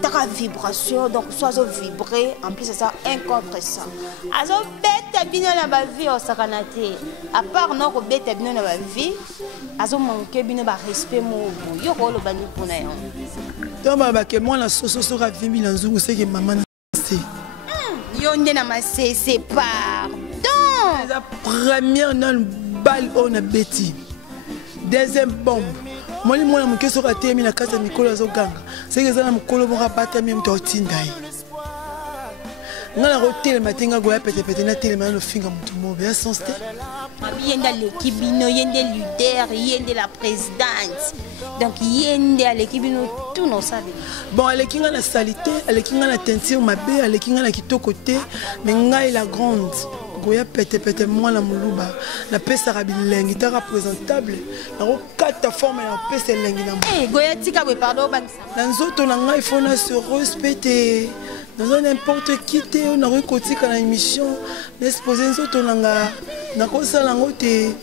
ta vibration donc soit vibrer en plus ça un contre ça azo bête bino na ba vie au sakanate à part non ko bête bino na ba vie azo manquer bino ba respect mo yo ko lo bani pona yo donc ba ke moi la soso so ra 20000 nzungu c'est que maman c'est yo ndena ma c'est pardon la première non balle on a bêti deuxième bombe moi les moyens que sur raté na kata mikolo azoganga c'est que ça na mukolo mo rapata même to tindai ngala hotel matinga goya pete na tele mano finga mutu mo bien sans sté yenda l'équipe bino yende leader yende la présidente donc yende l'équipe bino tout non ça bon elle kinga la salité elle kinga la teinture mabe elle kinga la kitoko te mais ngai la grande goya pete moi la muluba la pesa rabilengi ta représentable na ko kata forme ya pesa lengi na eh goya tika we pardon bangisa na nzoto na ngai faut na se respecter dans n'importe qui te on a rekotika na émission n'exposer nzoto nanga na ko sala ngote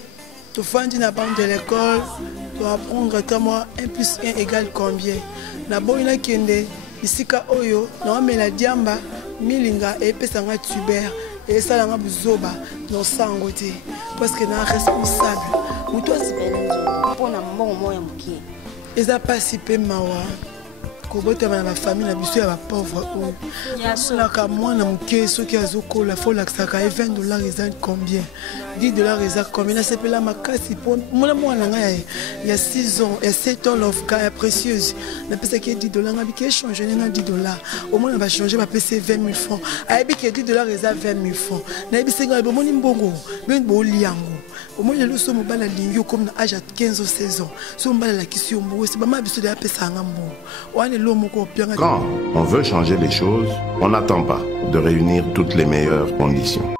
to fandi na bande de l'école to apprendre ta moi 1 plus 1 égale combien na boina kende isika oyo na mela diamba milinga e pesa nga tuber et ça là buzoba non sango te parce que na responsable ou toi c'est ben pour na mbongo moya mukie eza pas si peu mawa kobota ma famille na biso ya ba pauvre ou la ka moi na mukie soki azoko la faut la saka $20 eza combien $10 eza combien na sepela makasi pour mona mwana nga ya 6 ans et 7 ans of cas précieuse na pesa ki $10 ngabi ki changer na $10 au moins va changer va payer 20 000 francs aibi ki $10 eza 20 000 francs na aibi senga bo moni mbongo ben bo liango au moins le so mobala lingyo comme na âge à 15 ou 16 ans so mobala la kisi ombo c'est ba ma biso de ya pesa ngambo wane lo moko bien. Quand on veut changer les choses, on n'attend pas de réunir toutes les meilleures conditions.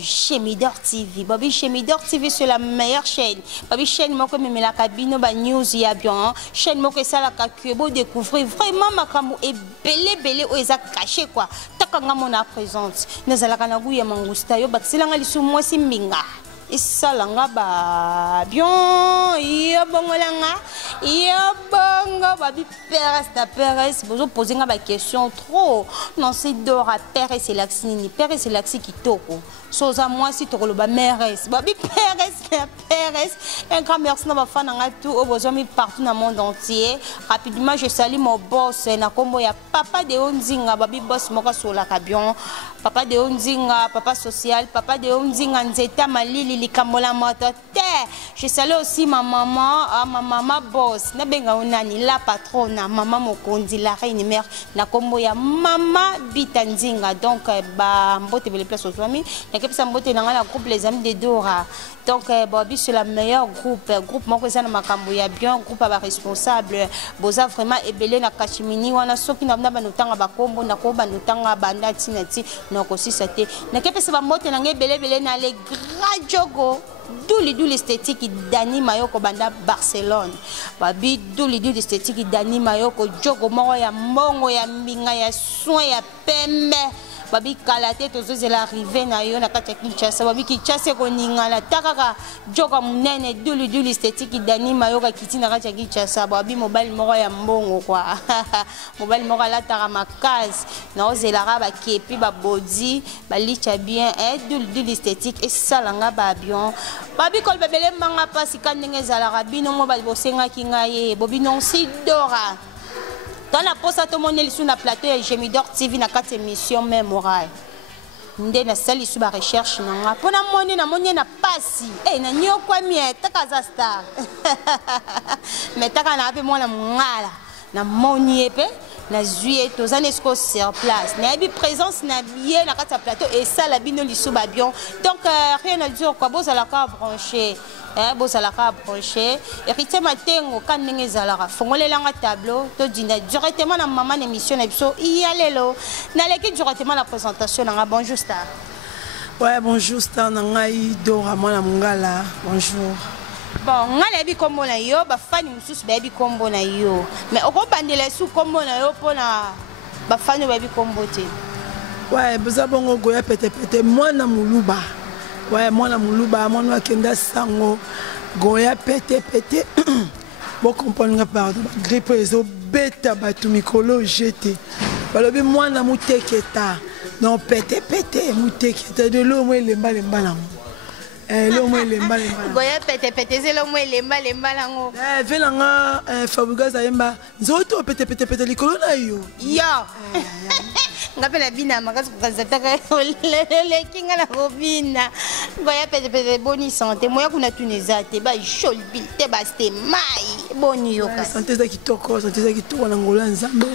Chemidor TV, Bobby Chemidor TV c'est la meilleure chaîne. Bobby chaîne moi comme la cabine ba news ya bien, chaîne moi que ça la kakuebo découvrir vraiment makambo et belé o eza caché quoi. Takanga mona présente. Nazala kana guya mangusta yo baksilanga lisu moi simbinga. Isalanga ba bien ya bongolanga ya bongo babi Pérez bozo poser nga ba question trop non c'est Dora Pérez c'est l'axini Pérez c'est l'axi qui toko soza moi si toko lo ba Mérez babi Pérez un grand merci na ba fan nga tout au besoin mi partout dans le monde entier rapidement je salue mon boss na kombo ya papa de Onzinga babi boss moko sur la cabion papa de Onzinga papa social papa de Onzinga nzeta malili likamola moto te je salue aussi ma maman boss na benga onani la patronne maman mokondi la reine mère na kombo ya mama bitanzinga donc ba mbote bele place aux amis na kepsa mbote na la groupe les amis de Dora donc Bobby c'est la meilleure groupe moko ça na makambo ya bien groupe ba responsable boza vraiment ebele na kachimini wana soki na ba notanga ba kombo na ko ba notanga banda tinati na ko sisate na kepsa ba mbote na ngebele na le grand jogo Douli esthétique Dani Mayoko banda Barcelone. Babi douli esthétique Dani Mayoko jogo moko ya mbongo ya mbinga ya soin ya pembe. Babi kalate tozo zela arrivé na yo na kati Kinshasa babi Kinshasa ko ningala takaka jogo munene douli esthétique Dani Mayoko kiti na kati Kinshasa babi mobile moko ya mbongo kwa. Mobile moko la tara makaz na ozela ba kepi ba body ba licha bien douli esthétique et salanga ba bien. Babi kol bebele manga pasi kandenge zala rabino mo ba bosenga kingaye bobi non si Dora. Dans la poste à tout le monde sur la plateau et Chemidor TV na 4 émissions mémorables. Ndé na sali sur la recherche nanga. Pona moni na pasi. Eh na nyo kwa mie takaza star. Mais taka na ape mona mungala. Na moni epe na juillet tozane esco sur place na bi présence na bien na kata plateau et ça la bino lisu ba bien donc rien à dire quoi bozala ka branché bozala ka branché héritier matengo kan ndenge ezalaka fongolelanga tableau to dina directement na maman émission na biso iyalelo na leki directement la présentation na bonjour star. Ouais, bonjour star na ngai Dora mwana mongala bonjour. Bon, on a vu comme on a eu, bah fan nous baby comme on a eu, mais au gros bandele sous comme on a eu pour la bah fan baby comme beauté. Ouais, besoin bon goya pete moi na muluba. Ouais, moi na muluba, moi na kenda sango goya pete. Bon comprendre pardon, grippe ezo beta batu mikolo jeté. Balobi moi na muteketa. Non pete muteketa de l'eau moi lemba na. L'homme est lemba. Goya pete, c'est l'homme est lemba lango. Velanga Fabugaza yemba. Zoto pete likolo na yo. Yo. Ngapela bina makas kazataka le kinga na robina. Goya pete boni santé. Moya kuna tunezate ba shol bilte ba ste mai boni yo ka. Santé za kitoko na ngola nzambe.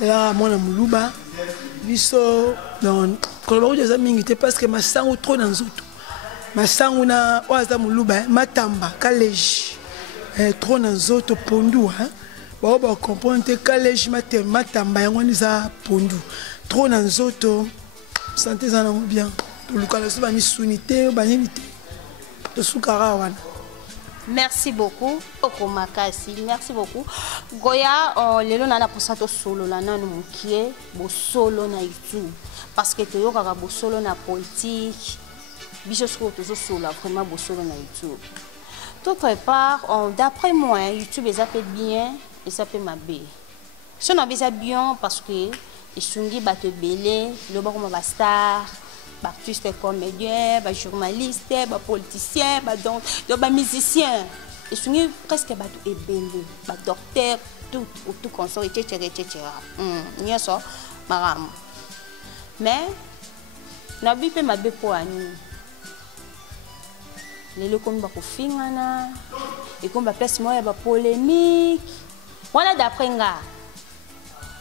Ya mwana muluba. Biso don koloba uja za mingi te parce que masango trop na nzoto. Masango na waza muluba matamba kaleji trop na nzoto pondu ba ba comprendre kaleji matamba yango niza pondu trop na nzoto santé za na bien to lukala so ba misunité ba nité to sukara wana. Merci beaucoup Okomakasi, merci beaucoup Goya lelo na posato solo la nanu mukie bo solo na YouTube parce que to yoka bo solo na politique. Bisous toujours vraiment beau sur YouTube. D'autre part, d'après moi, YouTube les appelle bien et ça fait ma bé. Si on a bien parce que les sungi battent belé, le bon comme star, artiste comédien, journaliste, politicien, donc musicien. Les sungi presque battent belé, docteur, tout consort etc. N'y a ça, maram. Mais n'a pas ma bé pour ani. Les locaux bako fingana et comme ba place moi ba polémique voilà d'après nga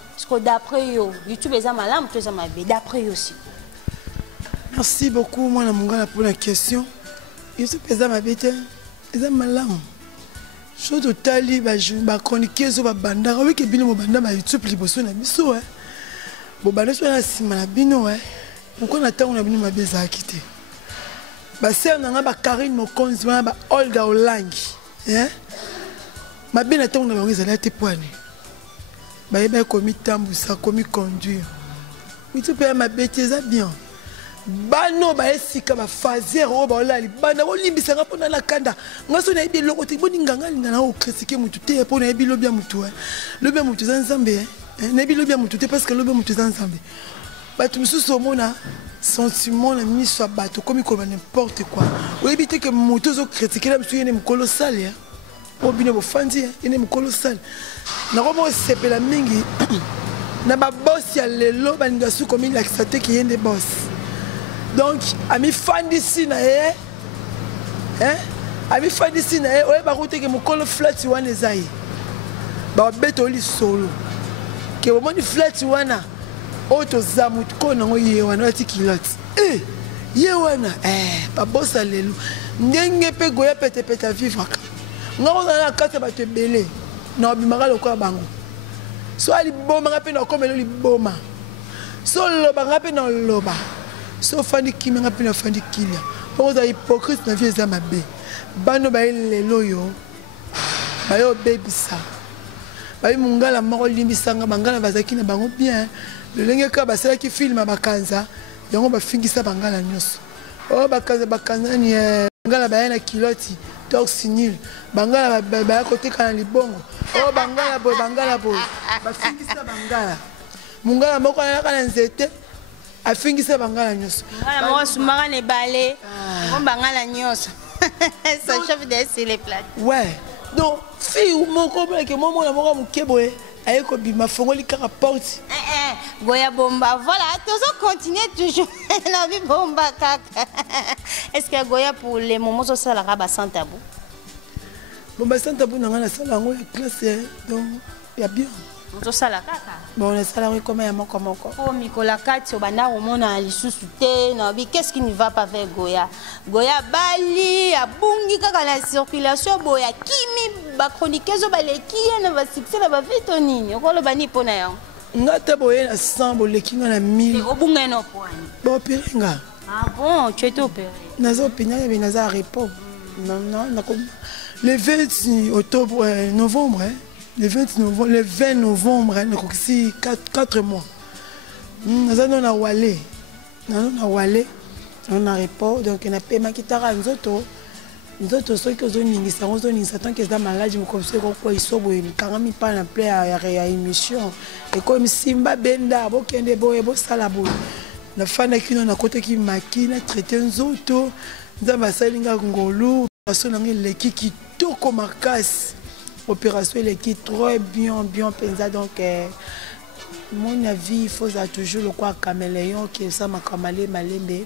parce que d'après yo YouTube eza malamu to eza mabe d'après yo aussi. Merci beaucoup moi na mongala pour la question. YouTube eza mabe te eza malamu chose totali ba chroniquer zo ba banda oui ke bino mo banda ba YouTube liboso na biso bo banda so na sima na bino pourquoi na tango na bino mabe za akité. Ba sœur nanga ba Karine Mokonzi ba Olga Olangi ma bien attend na bango ezala te poane ba yeba komi tambusa komi conduire oui tu peux ma bêtise bien bano ba esika ba fazer o ba olali bana olimbisa nga pona na kanda ngaso na yebi loko te boni nganga na o critiquer mutu te pona yebi lobia mutu lobia mutu za nzambe na yebi lobia mutu te parce que lobia mutu za nzambe ba tu mususu omona sentiment la mise sur bateau comme il n'importe quoi. Vous évitez que mon tozo critique là monsieur il est colossal au bino bo fandi il est colossal. Na comment c'est la mingi na ba boss ya lelo ba ngasu comme il accepte qu'il y ait des boss. Donc ami fandi ici na ami fandi ici na ouais ba route que mon colo flat wana ezai. Ba beto li solo. Que au moment du flat wana auto zamut kona ngoye wana ati kilot ye wana ba bossa lelo ndenge pe goya pete vivre ngako na kata ba te belé na bimaka lokola bango so ali boma ngape na komelo li boma so loba ngape na loba so fandi kimi ngape na fandi kilia pour za hypocrite na vie za mabe bano ba lelo yo ba yo baby sa ba mungala moko limbisanga bangala bazaki na bango bien le lenge ka basala ki film bakanza yango bafingisa bangala nyonso o bakanza ni bangala bayana kiloti toxinil bangala ba côté kana libongo o bangala bo bafingisa bangala mungala moko kana nzete afingisa bangala nyonso bangala moko sumaka ne balé on bangala nyonso ça chef de les plates ouais donc fille moko que momo na moko mukeboe ayeko bima fongoli kaka porte Goya bomba voilà toujours continuer toujours la vie bomba kaka est-ce que Goya pour les moments au ça la raba sans tabou bomba sans tabou na ngana sala ngo classe donc ya bien Moto sala kaka. Bon, le salarié comme un moko. Oh, Mikola Kati, Obana, au monde à l'issouté. Qu'est-ce qui ne va pas avec Goya? Goya Bali, à Bungi, kaka la circulation, Boya, Kimi, ba chroniqueuse, baleki, na va succès, na va vitonini. On le bani pour naïa. Ngata boye na sambo le kinga na 1000. Au bunga no point. Bon, opéringa. Ah bon, tu es opéré. Naza opéra, mais naza repos. Non, le 20 octobre, novembre, hein? Le 20 novembre, c'est 4 mois. Nous avons un Walé. Nous avons un repos. Donc, on a payé Kitara. Nous autres, ceux qui ont une tant qu'ils sont malades, je me conseille qu'ils sont quand même pas en plein à émission. Et comme Simba Benda, Bokende Boye, Salabo. La femme qui nous a côté qui maquille, traité un autre. Nous avons Salinga Ngolo, personne qui qui toko marcasse. Opération l'équipe très bien pensée. Donc mon avis il faut toujours le quoi caméléon qui ça m'a camalé malembe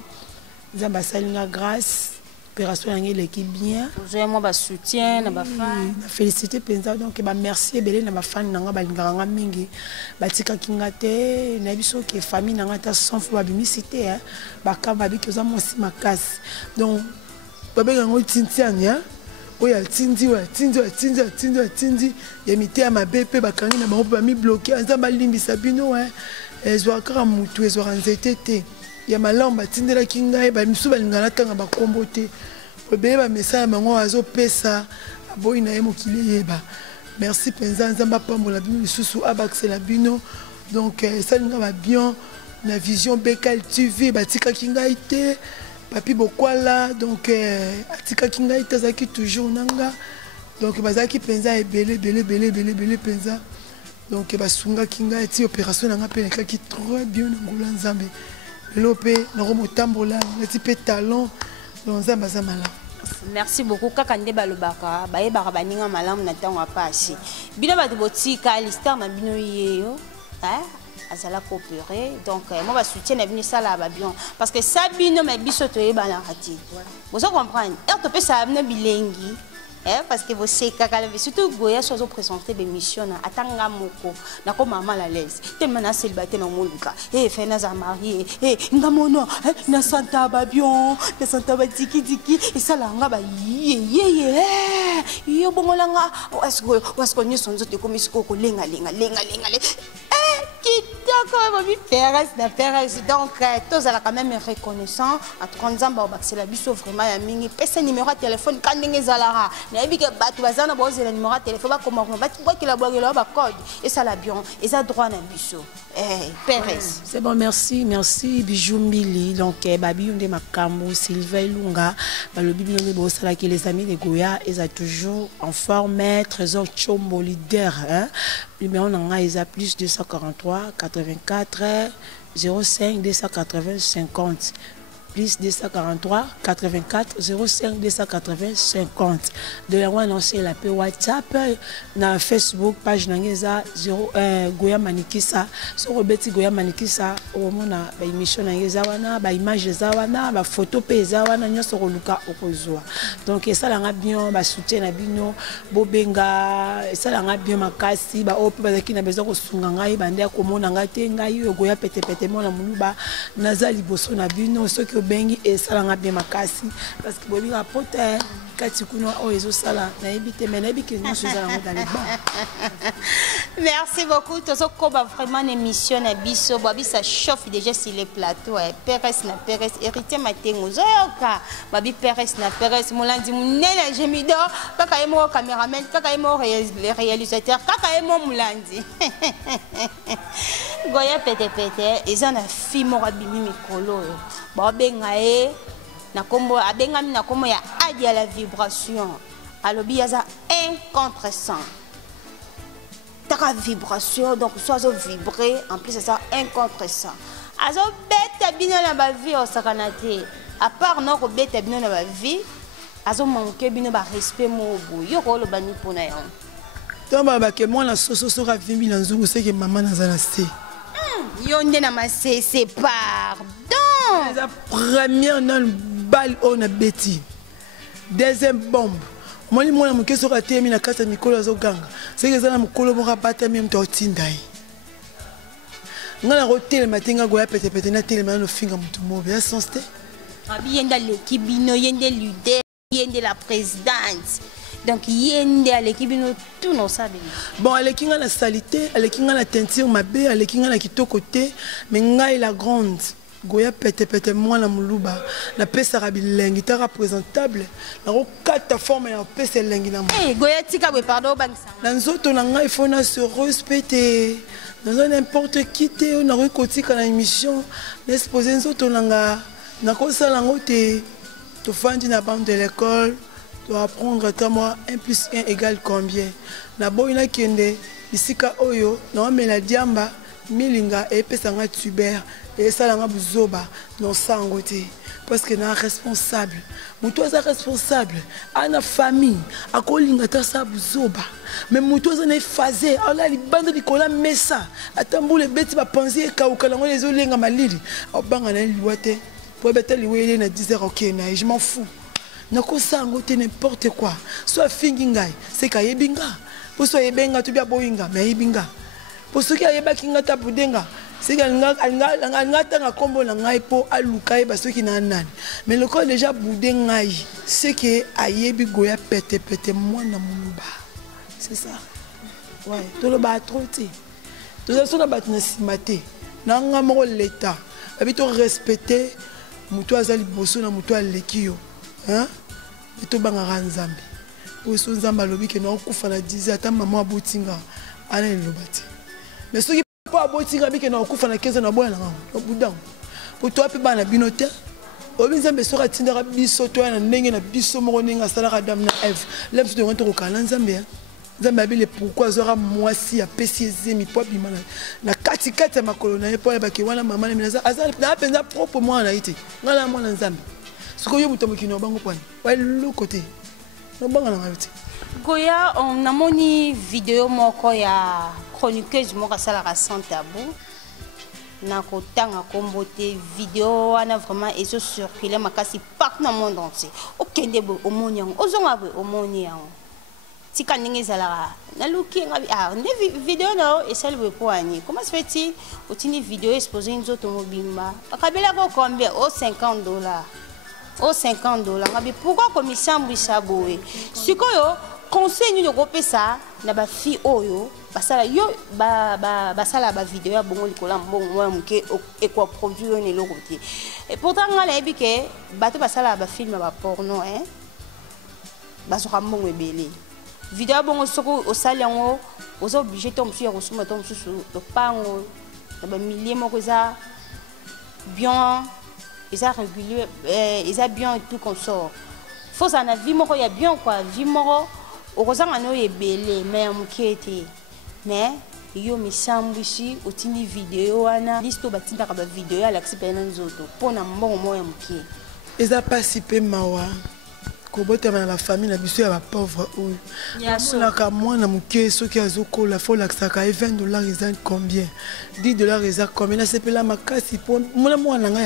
nous avons salinga grâce opération l'équipe bien j'ai moi ba soutien na ba fan féliciter pensée. Donc ba merci belé na ba fan nanga balinganga mingi batika kingate na biso ke famille nanga ta sans fois bimicité hein ba kamba bi que ça moi aussi ma casse. Donc ba benga ngo tintianya oya tindi ya mité ya mabepe bakangi na bango mi bloqué nzamba limbisa bino ezwa kaka mutu ezwa nzete te ya malamba tindela kingai ba misu balingana tanga bakombo te obeye ba message bango azopesa aboyi na ye mokili yeba. Merci penza nzamba pambola bino lisusu abaksela bino. Donc ça nga ba bien na vision Bekal TV batika kingai te papi bokwala. Donc atika kingai tazaki toujours nanga. Donc bazaki penza ebele belé penza. Donc basunga kingai ti opération nanga peleka ki très bien ngula nzambe lopé na romo tambola na ti pe talent donc nzamba zamala. Merci beaucoup kaka nde balobaka bayebaka baninga malamu na ntango apasi bino bato botika l'histoire na bino yeyo azala coopérer. Donc moi va soutien na bino sala ba bien parce que ça bino mais biso toyeba na rati vous comprendre et to pe ça na bilengi parce que vous savez que surtout Goya soit présenté des missions à Tanga Moko na ko maman la l'aise tellement na célibataire na moluka fait na za marié ngamono na santa babion na santa batiki et ça la nga ba yo bongolanga est-ce que nous sommes tous comme isko ko lenga donc tous à quand même reconnaissant à 30 ans c'est la biso vraiment ya mingi pesa numéro de téléphone quand ndenge zalara na ebike batu bazana boze le numéro de téléphone ba comment on va qui la ba code et ça la bien et ça droit na biso Pérez. C'est bon, merci Bijou Mbili. Donc babi on de makambo Sylvain Lunga le bibi on de bosala qui les amis de Goya ils a toujours en forme Trésor Chombo leader hein. Numéro nanga ils a plus 243 84 05 280 50 plus 243 84 05 280 50 de la annoncer la pe WhatsApp na Facebook page nangeza 01 Goya Manikisa so robeti Goya Manikisa o mona ba émission nangeza wana ba image za wana ba photo pe za wana nyoso koluka okozwa. Donc ça la bien ba soutien na bino bobenga ça la bien makasi ba ope bazaki na besoin ko sunga ngai bande ko mona ngate ngai Goya pete mona muluba nazali boso na bino so ki bengi et ça l'a bien makasi parce que bobi rapporte kati kuno oezo sala na ebite menebi que nous sommes dans les bas. Merci beaucoup tozo ko ba vraiment une émission na biso babi ça chauffe déjà sur les plateaux Pérez héritier matengo zoyoka babi Pérez molandi munene Jemidor kaka emo caméraman kaka emo réalisateur kaka emo mulandi Goya pete ils en a fi mo rabimi mikolo ba benga na kombo abengami na kombo ya adi à la vibration alobi yaza 1 contre 100 taka vibration donc soit vibrer en plus ça 1 contre 100 azo beta bino na ba vie o sakanate à part non ko beta bino na ba vie azo manquer bino ba respect mo bo yo ko lo bani pona yo tamba ba ke moi na soso ra vimbi na nzungu c'est que maman na zala se yo nde na masese pardon la première non balle on a bêti deuxième bombe Moi, je suis sur la terre, je suis Mikolo Zoganga. C'est que ça, Mikolo m'a battu, je suis Tindai. Je suis roté le matin, je suis pété, je suis le finger, je suis sensé. Il y a l'équipe, il y a des leaders, il y a la présidente. Donc, il y a l'équipe, tout nous savons. Bon, elle est qui a la salité, elle est qui a la teinture, ma belle, elle est qui a la quito côté, mais elle est la grande. Goya pète moi la muluba la pesa rabilengi ta représentable na ko kata forme ya pesa lengi na mo eh goya tika be pardon bangisa na nzoto na ngai faut na se respecter dans n'importe qui te na ko kotika na émission n'exposer nzoto na nga na ko sala ngote to fandi na bande de l'école to apprendre ta moi 1 + 1 = combien na boyina kende isika oyo na mela diamba milinga et pesa nga tuber et ça là buzoba non sangote parce que na responsable muto za responsable ana famille akolinga ta sa buzoba mais muto za na phasé ala libanda likola mesa atambule beti ba penser ka ukala ngo les olenga malili obanga na liwate pour beta liwele na 10h OK na je m'en fous na ko sangote n'importe quoi soit fingingai c'est ka yebinga pour soit yebenga to bia boyinga mais yebinga pour ceux qui ayeba kinga ta budenga c'est que nga kombo na ngai po alukai ba soki na nani mais le corps déjà budengai c'est que ayebi goya pete moi na muluba c'est ça ouais to le ba troté to ça na bat na simate na nga mo l'état abi to respecter mutu azali boso na mutu alekio hein et to banga nzambe po so nzamba lobi ke na okufa na 10 ata maman abotinga ana lobati mais ceux qui pas abotinga bike na okufa na 15 na boya na ngam budang po to ape bana binote obi nzambe soka tindaka biso to na ndenge na biso moko ninga sala Adam na Eve lemso de rentrer au kala nzambe nzambe abile pourquoi zora mwasi ya pesi ezemi po bimana na kati ya makolo na po ba ke wana mama na minaza azali na penza propre moi na ite ngala mwana nzambe siko yo mutomo kino bango kwani wa le côté no banga na ngati Goya on amoni vidéo moko ya chroniqueuse moko salaka sans tabou na kotanga kombote vidéo wana vraiment ezo circuler makasi partout dans le monde entier okende bo omoni yango ozonga bo omoni yango tika ndenge zalaka na luki ngabi ne vidéo na esali bo poani comment se fait-il otini vidéo exposé nzoto mobimba akabela ko combien au $50 au $50 ngabi pourquoi commission bisaboe sikoyo conseil nous de ça na ba fi oyo basala yo basala ba vidéo ya bongo likola mbongo wa muke e quoi produire ne lo côté et pourtant ngala ebi ke bato basala ba film ba porno hein basoka mbongo ebele vidéo bongo soko osali yango ozo obligé to msu ya kosuma to msu to pango na ba milliers moko za bien ils a régulier ils a bien tout qu'on sort faut en vie moko ya bien quoi vie moko Orozanga no yebele mais mukete mais yo misambwisi otini vidéo wana listo batinda ka ba vidéo ala kisipena nzoto pona mbongo moya muke eza pasipe mawa kobota na famille na biso ya ba pauvre oyo la ka mwana muke soki azokola faut laksaka $20 eza combien $10 eza combien na sepela makasi po mwana nga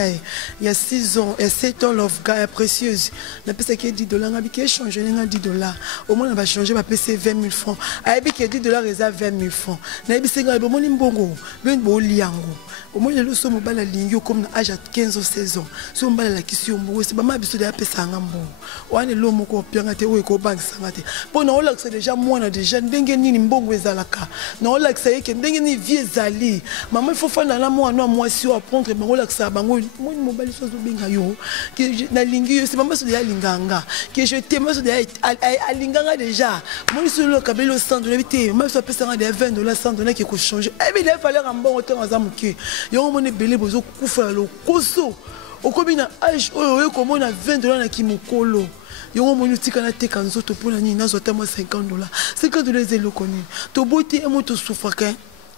ya 6 ans et 7 ans of gars précieuse na pesa ki $10 ngabi ki changer nga $10 au moins va changer va payer 20 000 francs ayebi ki $10 eza 20 000 francs na yebi senga bo moni mbongo ben bo liango au moins le so mobala lingio comme na âge à 15 ou 16 ans so mbala la kisi mbongo c'est ba ma biso de ya pesa nga mbongo wana lo moko pianga te o ko bank sangate pona o laksa déjà mwana déjà ndenge nini mbongo ezalaka na o laksa yeke ndenge ni vie ezali maman il faut faire na mwana mwasi o apprendre bango laksa bango moni mobali so zo benga yo ki na lingi yo c'est maman so de ya linganga que je t'aime so de ya linganga déjà moni so lo kabelo centre le bité même so pesa nga de $20 $100 qui ko changer et bien il fallait mbongo te ngazamuke yo moni belé bozo kufa lo koso okobi na âge oyo komona $20 na kimokolo yongo moni tika na teka nzoto pona nini nazota moi $50 $50 zelo koni to boti emo to souffraka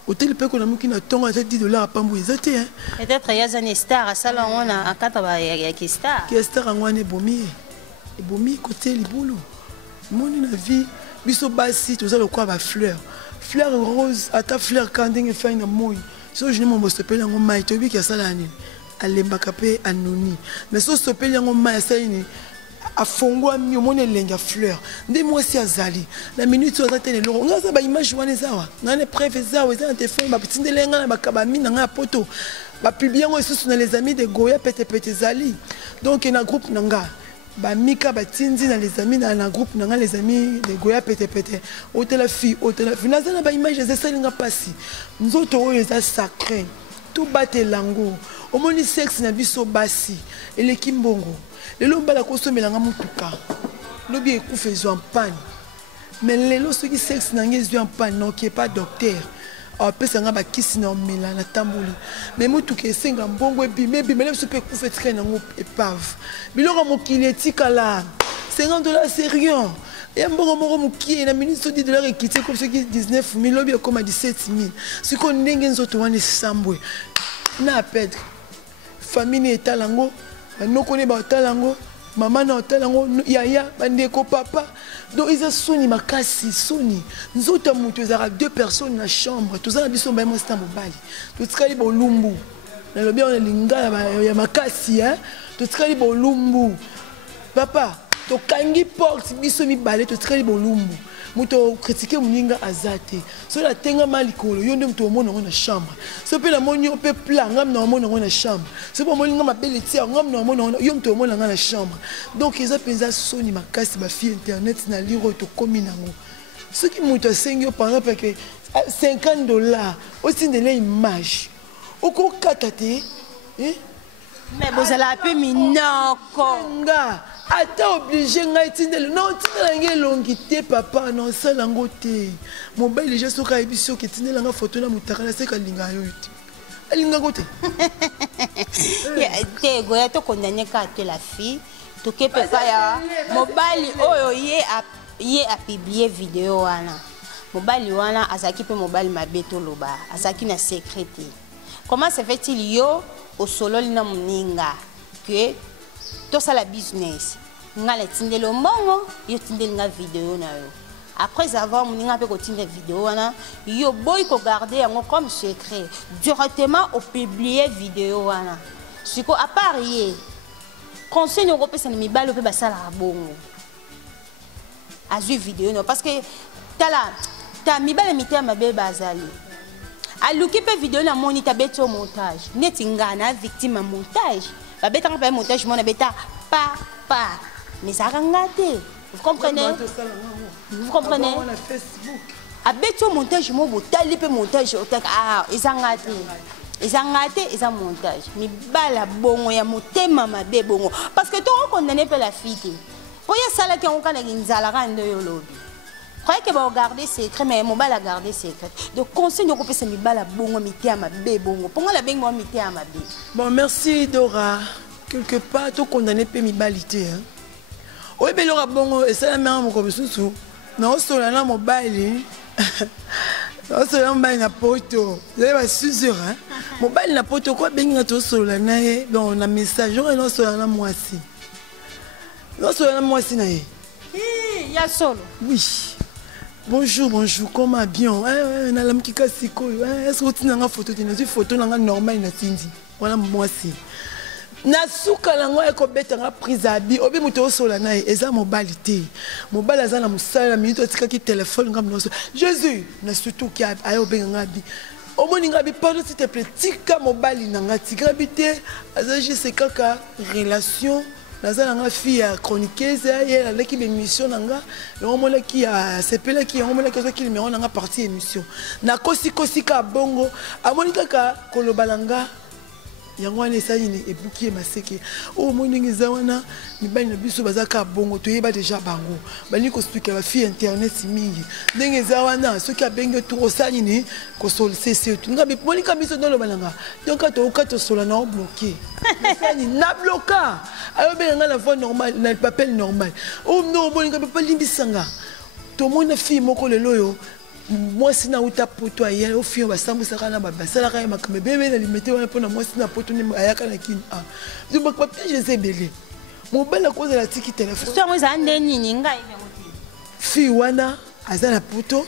hôtel pe kona muki na tonga ta $10 apambo ezate hein peut-être ya zane star asala ngona akata ba ya ki star ngwane bomi côté libulu moni na vie biso basi to za le quoi ba fleur rose ata fleur kanding fa na moi so je ne mo sepela ngoma to bi ki asala nini alembaka pe anoni mais so sepeli yango ma ya saini afongwami omoni elengi ya fleur nde mwasi azali na minute oyo aza te leloko nga aza baimage wana eza wa nga na preuve eza wa eza na telefone batindele nga na bakabami na nga ya poto bapiblie yango lisusu na les amis de Goya petepete ezali donc na groupe na nga bamika batindi na les amis na groupe na nga les amis de Goya petepete otela fille naza na baimage eza esali nga mpasi nzoto oyo eza sacré tobatelango omoni sexe na biso basi eleki mbongo lelo mbala kosomelanga mutuka lobi ekufa ezwa mpani mais lelo soki sexe nange ezwa mpani noki pas docteur apesanga bakisi na omela na tamboli mais mutuka esenga mbongo ebimele biso mpe ekufa etikali nango epave biloko mokili etikala $50 c'est rien et mbongo moko mokie na minute so $10 ekiti comme soki 19 000 lobi ekoma 17 000 siko ndenge nzoto wana esambwe na perdre famille etalango banoko ne baotalango mama na otalango yaya bandeko papa donc eza soni makasi soni nzoto mutu ezaka 2 personnes na chambre toza na biso mbaye mosta mobali totikali bolumbu na lobi on lingala ya makasi totikali bolumbu papa tokangi porte biso mibale totikali bolumbu muto critiquer muninga azate so la tenga malikolo yo nde muto omona ngo na chambre so pe la monyo pe plan ngam na omona ngo na chambre so po moninga mabele tia ngam na omona yo muto omona nga na chambre donc eza penza soni makasi ba fille internet na liro to komi nango ce qui muto asengi par exemple que $50 aussi de l'image oko katate mais vous allez appeler minoko nga ata obligé ngai tindele non tindela ngai longité papa non sala ngo te mobile je soka ebiso ke tindela nga photo na mutaka na seka linga yo te alinga ngo te te Goya to condamner ka te la fille to ke papa ya mobile oyo ye a publier vidéo wana mobile wana azaki pe mobile mabeto loba azaki na secret comment se fait-il yo au solo lina muninga que tout ça la business nga la tindele mbongo yo tindele nga vidéo na yo après avoir muninga pe ko tindele vidéo wana yo boy ko garder yango comme secret directement au publier vidéo wana siko à part ye conseil ngo pesa na mibalo pe basala bongo azui vidéo no parce que ta mibale mitea mabe bazali aluki pe vidéo na moni ta beto montage neti ngana victime à montage ba beta pa montage mona beta pa mais ça rangate vous comprenez a beto montage mo botali pe montage otaka ezangate eza montage mi bala bongo ya motema mabe bongo parce que to condamner pe la fille pour ya sala ki on kana nzala rando yo lobi croyez que va garder secret mais mon bal a gardé secret donc conseil de couper ce mi bala bongo mité à ma bé bongo pour moi la bengo moi mité à ma bé. Bon merci Dora quelque part tout condamné pe mi balité hein oui mais Dora bongo et ça la mère mon comme sous non solo na mobile non solo mobile na poto vous avez pas sûr hein mobile na poto quoi bengi na to solo na e donc na message non solo na moi si non solo na moi si na e il y a solo oui. Bonjour, comment bien? Na lam kika siko. Est-ce que tu n'as pas photo? Tu n'as pas photo normal na tindi. Voilà moi si. Na suka lango eko beta nga prise abi. Obi muto sola na eza mobilité. Mobile aza na musala minute tika ki téléphone ngam noso. Jésus, na surtout ki ayo benga bi. Omoni ngabi pardon s'il te plaît. Tika mobile na nga tika bi te. Aza juste kaka relation. Naza nga fille chroniqueuse elle a qui émission nanga on mona qui a sepela qui on mona qui numéro nanga partie émission na kosi ka bongo amoni kaka kolobalanga yango ane sa yini ebuki maseke o moningi zawana mibali na biso bazaka bongo toyeba déjà bango bani ko expliquer ba fille internet mingi ndenge zawana soki abenge to osani ko solcese to ngabe monika biso dans le balanga donc to sola na bloqué sani na bloquer alors ben nga la voix normale na papel normal oh non monika pas limbisanga to mona fille moko lelo yo moi si na uta poto ayel au fio basambu saka na basala ka makambe bebe na limité wana pona moi si na poto ni ayaka na kin du ba papier je sais belé mon bel à cause de la tiki téléphone so moi za ndeni ninga ibe moti fi wana azala poto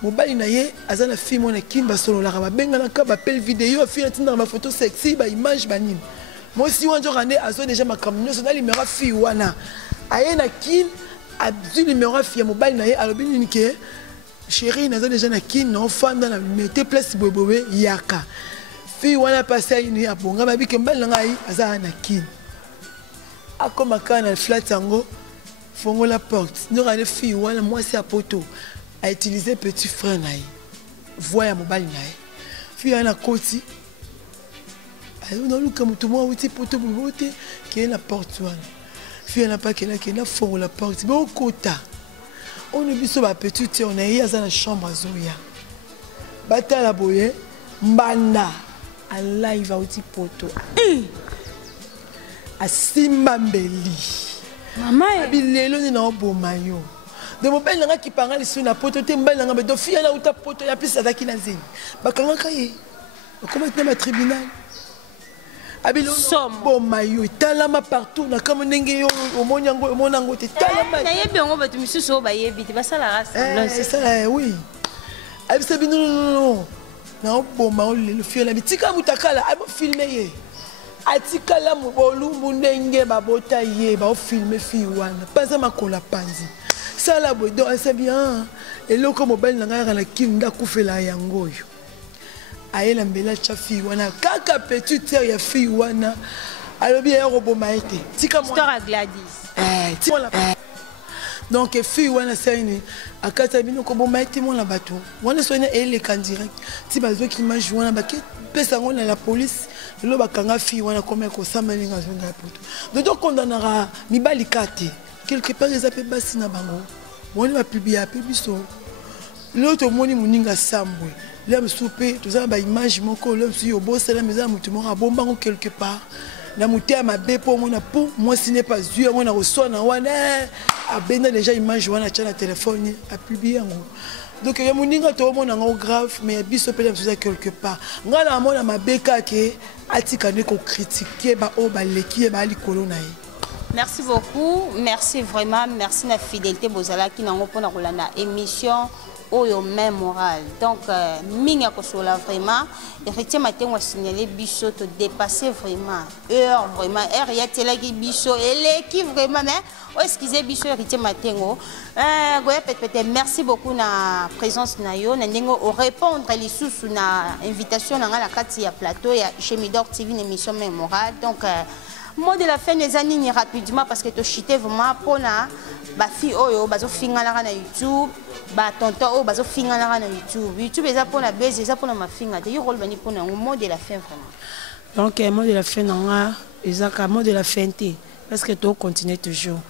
mobali na ye azala fi mona kin ba solo la ba benga na ka ba pel vidéo fi na tinda ba photo sexy ba image ba nini moi si wanjo rande azo déjà makambe so na limera fi wana aye na kin abzu numéro afia mobile na ye alobi nini ke chérie naza déjà na kin na ofanda na mete place bobobe yaka fille wana passé ini abonga babi ke mbali ngai aza na kin akoma kana flat yango fongo la porte ndora les filles wana mwasi ya poto a utilisé petit frère na ye voix ya mobile na ye fille wana koti ayo na luka mutu mwa uti poto bobote ke na porte wana fille wana pa ke na fongo la porte bo kota on ne biso ba petite on est dans la chambre azoya batala boye mbanda a live auti poto asimba mbeli mama bilelo ni na oboma yo de mobile nanga ki panga lisu na poto te mbali nanga do fille na uta poto ya pisa zaki na zini bakanga kaye bakoma na tribunal abilo boma yo talama partout na kama ndenge yo omonango te talama na yebi ngo batu misusu ba yebi te basala race ça oui abisa bino non na oboma o le fille na bitika mutakala abo filmer ye atikala mbolumbu ndenge babota ye ba filmer fille wana pas makola panzi ça la bodo c'est bien et loko mobile nanga na kinda kufela yango yo ayela mbela cha fille wana kaka petite sœur ya fille wana alobi ya roboma ete tika moi histoire Gladys donc fille wana c'est akata bino ko boma ete mon la bato wana so ele kan direct ti bazo ki image wana ba pesa ngona la police lo bakanga fille wana comme ko samalinga zonga poto donc condamnera mibali kate quelque part les appels basi na bango moni ba publier pe biso l'autre moni muninga sambwe l'homme soupé tout ça ba image moko l'homme si au boss la maison mutu moko bombango quelque part na muté ma be pour moi ce n'est pas yeux moi na reçoit na wana a bena déjà image wana cha na téléphone a publier ngo donc ya muninga to mona ngo grave mais biso pe l'homme quelque part ngala mona ma beka ke atika ne ko critiquer ba o ba leki ba likolo na ye. Merci beaucoup, merci vraiment, merci la fidélité bozala qui n'a pas na émission oyo même moral. Donc minga kosola vraiment effectivement matin on signaler biso to dépasser vraiment heure ya tela ki biso et qui vraiment mais excusez biso effectivement matin goya peut-être merci beaucoup na présence na yo na ndengo au répondre les sous na invitation na la kati ya plateau ya chez Midor TV une émission même moral. Donc mot de la fin des années rapidement parce que tu chité vraiment pour la fille oyo bazo finga na YouTube ba tonton oyo bazo finga na YouTube eza pour la base eza pour la mafinga te yo rôle bani pour na mot de la fin vraiment. Donc mot de la fin na eza ka mot de la fin te parce que tu continues toujours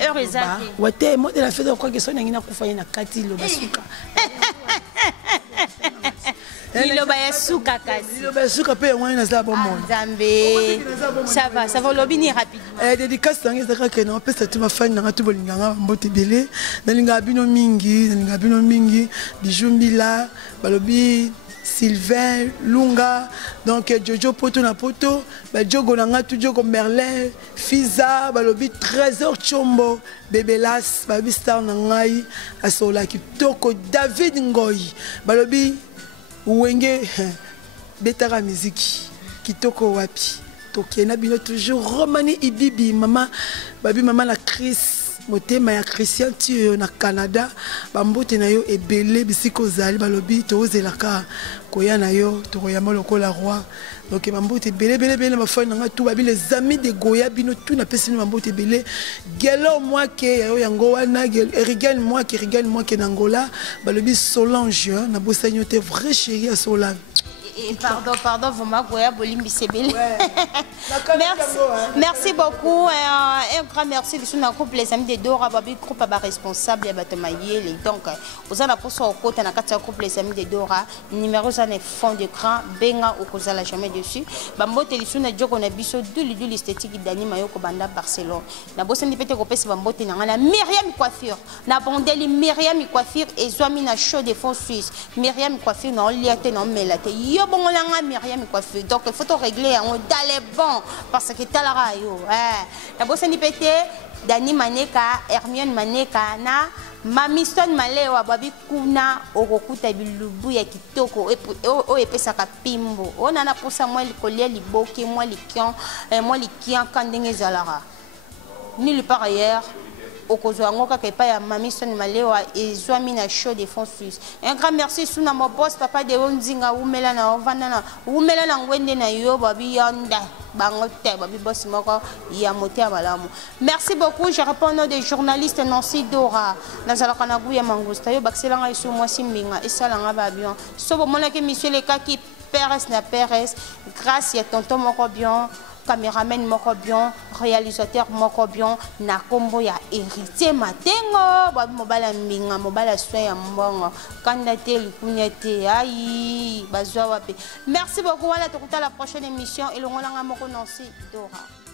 heure exacte ouais te mot de la fin de quoi que so ngina kufanya na kati lo basuka Liloba ya suka kasi. Liloba ya suka pe wana za bon monde. Zambe. Ça va lobini rapidement. Dédicace sangi zaka ke na pesa tu ma fan na tu bolinganga mbote belé na linga bino mingi bijou mbila balobi Sylvain Lunga donc Jojo poto na poto ba jogo nanga tu jogo Merlin Fiza balobi Trésor Chombo Bebelas ba star na ngai asola kitoko David Ngoyi balobi Wenge betara musique kitoko wapi tokena bino toujours Romani Ibibi mama babi mama la Chris motema ya Christian tu na Canada bambote na yo ebele bisiko zali balobi tozelaka koya na yo tokoyama lokola roi donc bambote bele ma foi nanga tout babi les amis de Goya bino tout na pesi no bambote bele gelo moi ke yo yango wana Erigan moi ke nangola balobi Solange na bosanyo te vrai chérie à Solange. Pardon, vous m'avez bolimbi sebele. Merci beaucoup. Un grand merci de son couple les amis de Dora babi groupe ba responsable ya batomayele. Donc vous allez pour son côté na kati couple les amis de Dora numéro ça ne fond d'écran benga okozala jamais dessus. Ba mbote lisuna joko na biso duli esthétique dani mayo ko banda Barcelone. Na bosa ndi pete ko pesa ba mbote na ngana Myriam coiffure. Na bondeli Myriam coiffure et zwami na show de fond suisse. Myriam coiffure na oliate na melate. Bon langa Myriam coiffure donc il faut tout régler on d'aller bon parce que talara yo la bossa ni pété Dani Maneka Hermione Maneka na Mamiston Malewa babi kuna okokuta bilubu ya kitoko o epesaka pimbo on ana posa moi likolia liboke moi likion kandenge zalara nulle part ailleurs okozwango kaka epai ya mami Soni Malewa ezwami na show de fond suisse. Un grand merci sous na mon boss papa de Onzinga umela na ovanda na umela na ngwende na yo babi yonda bango te babi boss moko ya moté ya malamu. Merci beaucoup, je réponds au nom des journalistes Nancy Dora nazalaka na guya mangusta yo bakselanga isu mwasi mbinga esalanga ba bien so bomona ke monsieur le kaki Pérez na Pérez grâce ya tonton moko bien caméraman moko bien réalisateur moko bien na kombo ya héritier matengo babi mobala mbinga mobala soin ya mbongo kanda te likunya te ai bazwa wapi. Merci beaucoup, voilà tout à la prochaine émission et le ngolanga moko Nancy Dora.